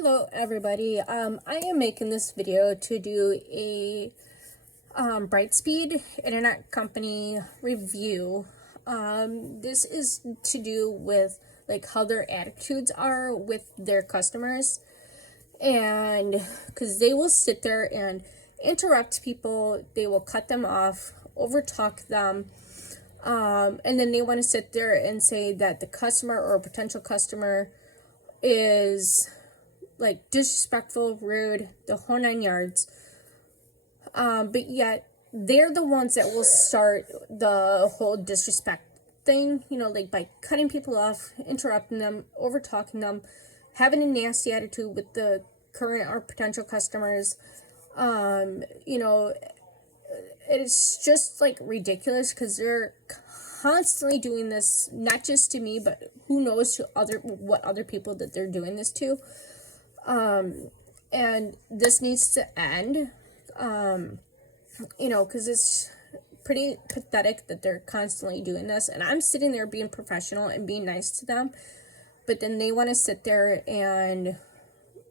Hello everybody. I am making this video to do a Brightspeed internet company review. This is to do with like how their attitudes are with their customers, and because they will sit there and interrupt people, they will cut them off, overtalk them, and then they want to sit there and say that the customer or potential customer is like disrespectful, rude, the whole 9 yards. But yet they're the ones that will start the whole disrespect thing, like by cutting people off, interrupting them, over talking them, having a nasty attitude with the current or potential customers. It's just like ridiculous because they're constantly doing this, not just to me, but who knows to what other people that they're doing this to. And this needs to end, because it's pretty pathetic that they're constantly doing this, and I'm sitting there being professional and being nice to them, but then they want to sit there and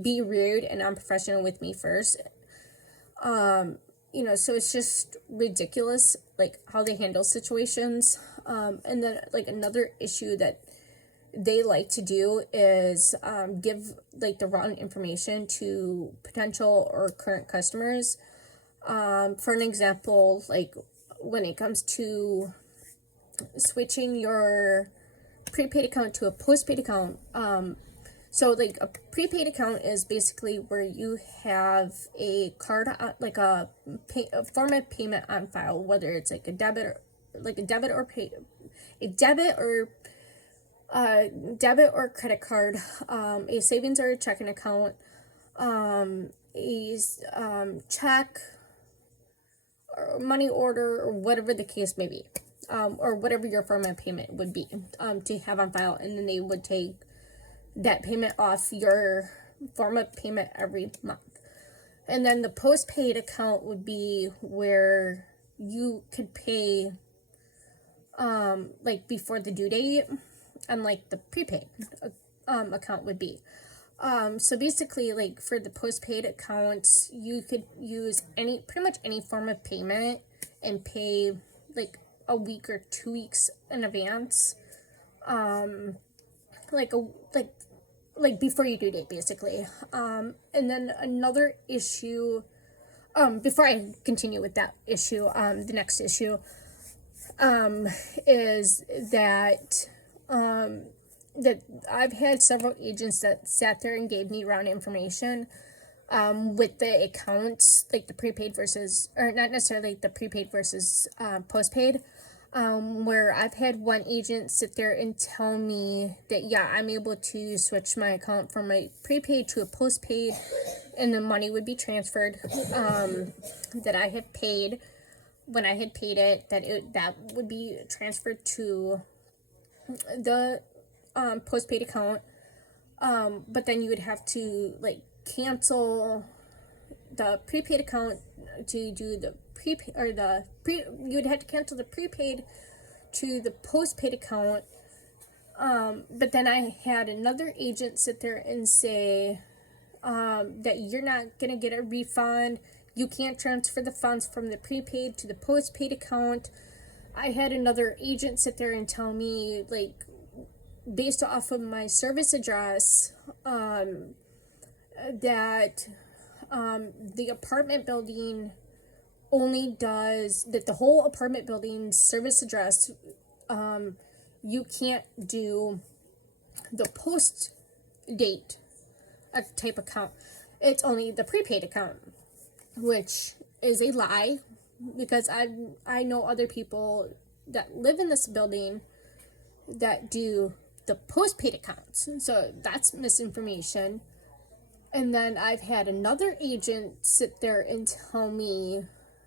be rude and unprofessional with me first. So it's just ridiculous, like, how they handle situations. And then, like, another issue that they like to do is give like the wrong information to potential or current customers. For an example, like when it comes to switching your prepaid account to a postpaid account. So like a prepaid account is basically where you have a card, like a form of payment on file, whether it's like a debit or credit card, a savings or a checking account, a check, or money order, or whatever the case may be, or whatever your form of payment would be, to have on file, and then they would take that payment off your form of payment every month. And then the postpaid account would be where you could pay like before the due date, unlike the prepaid account would be. So basically, like for the postpaid accounts, you could use pretty much any form of payment and pay like a week or 2 weeks in advance, like before your due date, basically. And then another issue, before I continue with that issue, the next issue, is that that I've had several agents that sat there and gave me wrong information with the accounts, like the prepaid versus, or not necessarily the prepaid versus postpaid, where I've had one agent sit there and tell me that, yeah, I'm able to switch my account from a prepaid to a postpaid, and the money would be transferred, that I had paid when I had paid it, that would be transferred to the postpaid account, but then you would have to like cancel the prepaid account to do the prepaid, or you would have to cancel the prepaid to the postpaid account. But then I had another agent sit there and say that you're not gonna get a refund. You can't transfer the funds from the prepaid to the postpaid account. I had another agent sit there and tell me, like, based off of my service address, that the apartment building only does that, the whole apartment building's service address, you can't do the post date type account. It's only the prepaid account, which is a lie, because I know other people that live in this building that do the postpaid accounts, so that's misinformation. And then I've had another agent sit there and tell me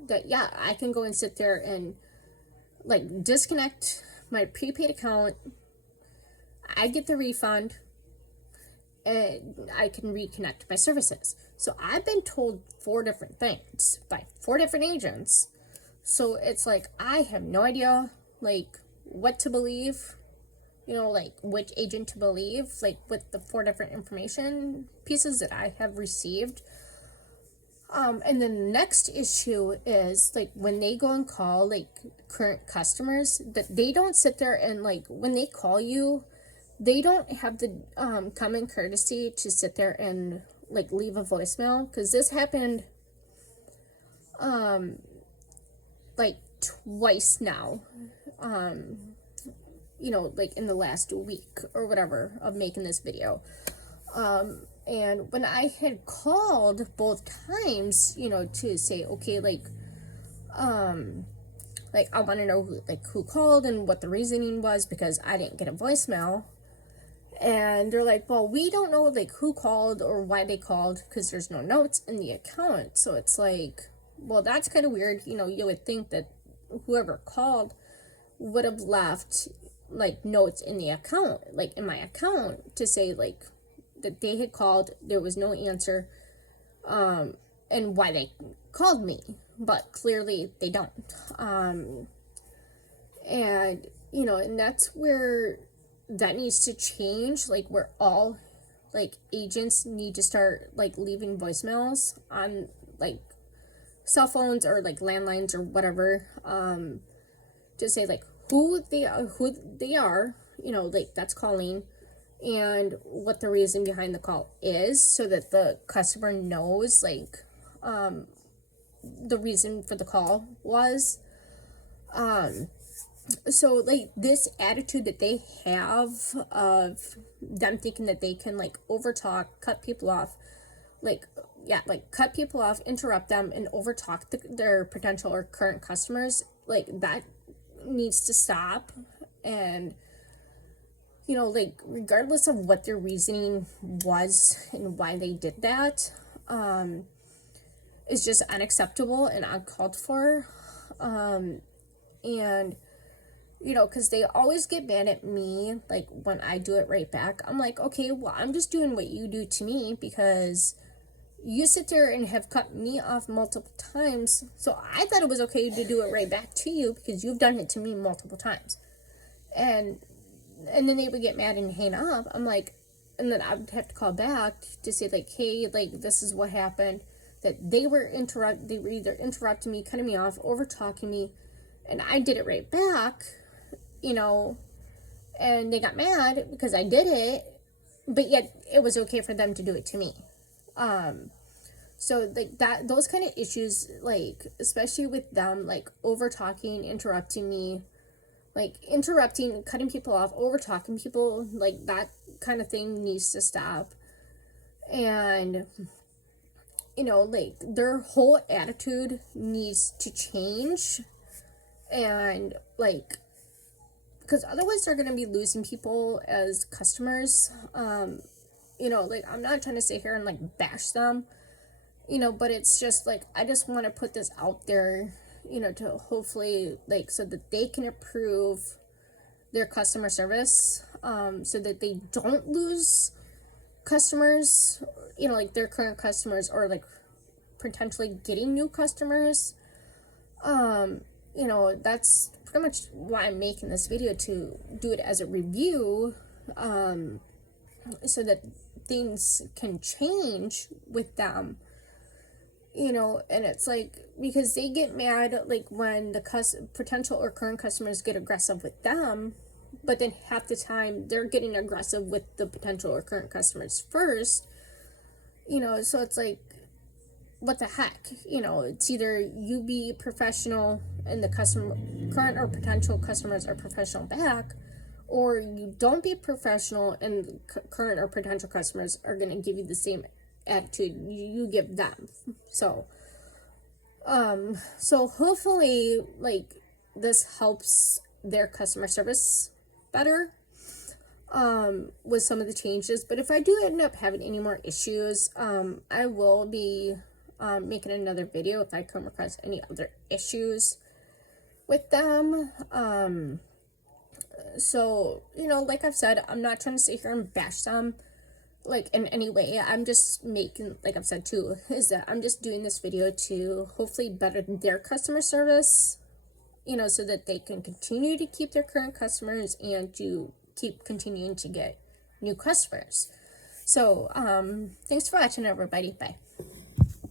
that, yeah, I can go and sit there and like disconnect my prepaid account, I get the refund, and I can reconnect my services. So I've been told 4 different things by 4 different agents. So it's like, I have no idea like what to believe. like which agent to believe, like with the 4 different information pieces that I have received. And then the next issue is like when they go and call like current customers, that they don't sit there and like when they call you, they don't have the common courtesy to sit there and like leave a voicemail, because this happened like twice now, like in the last week or whatever of making this video. And when I had called both times, to say, okay, like I want to know who called and what the reasoning was, because I didn't get a voicemail. And they're like, well, we don't know like who called or why they called, because there's no notes in the account. So it's like, well, that's kind of weird. You would think that whoever called would have left like notes in the account, like in my account, to say like that they had called, there was no answer, and why they called me. But clearly they don't. And and that's where that needs to change, like where all like agents need to start like leaving voicemails on like cell phones or like landlines or whatever, to say like who they are, like that's calling, and what the reason behind the call is, so that the customer knows like the reason for the call was. So like this attitude that they have of them thinking that they can like overtalk, cut people off, cut people off, interrupt them, and overtalk their potential or current customers, like that needs to stop. And like regardless of what their reasoning was and why they did that, is just unacceptable and uncalled for. And because they always get mad at me, like, when I do it right back. I'm like, okay, well, I'm just doing what you do to me, because you sit there and have cut me off multiple times, so I thought it was okay to do it right back to you, because you've done it to me multiple times. And then they would get mad and hang up. I'm like, and then I would have to call back to say, like, hey, like, this is what happened, that they were either interrupting me, cutting me off, over talking me, and I did it right back, and they got mad because I did it, but yet it was okay for them to do it to me. So like that, those kind of issues, like especially with them like over talking, interrupting me, like interrupting, cutting people off, over talking people, like that kind of thing needs to stop. And like their whole attitude needs to change. And like, because otherwise they're going to be losing people as customers. Like I'm not trying to sit here and like bash them, but it's just like, I just want to put this out there, to hopefully like, so that they can improve their customer service, so that they don't lose customers, like their current customers, or like potentially getting new customers. That's pretty much why I'm making this video, to do it as a review, so that things can change with them, and it's like, because they get mad like when the potential or current customers get aggressive with them, but then half the time they're getting aggressive with the potential or current customers first, so it's like, what the heck, it's either you be professional and the current or potential customers are professional back, or you don't be professional and current or potential customers are going to give you the same attitude you give them. So hopefully like this helps their customer service better, with some of the changes. But if I do end up having any more issues, I will be making another video if I come across any other issues with them. So like I've said, I'm not trying to sit here and bash them like in any way. I'm just making, like I've said too, is that I'm just doing this video to hopefully better their customer service, so that they can continue to keep their current customers and to keep continuing to get new customers. So thanks for watching, everybody. Bye.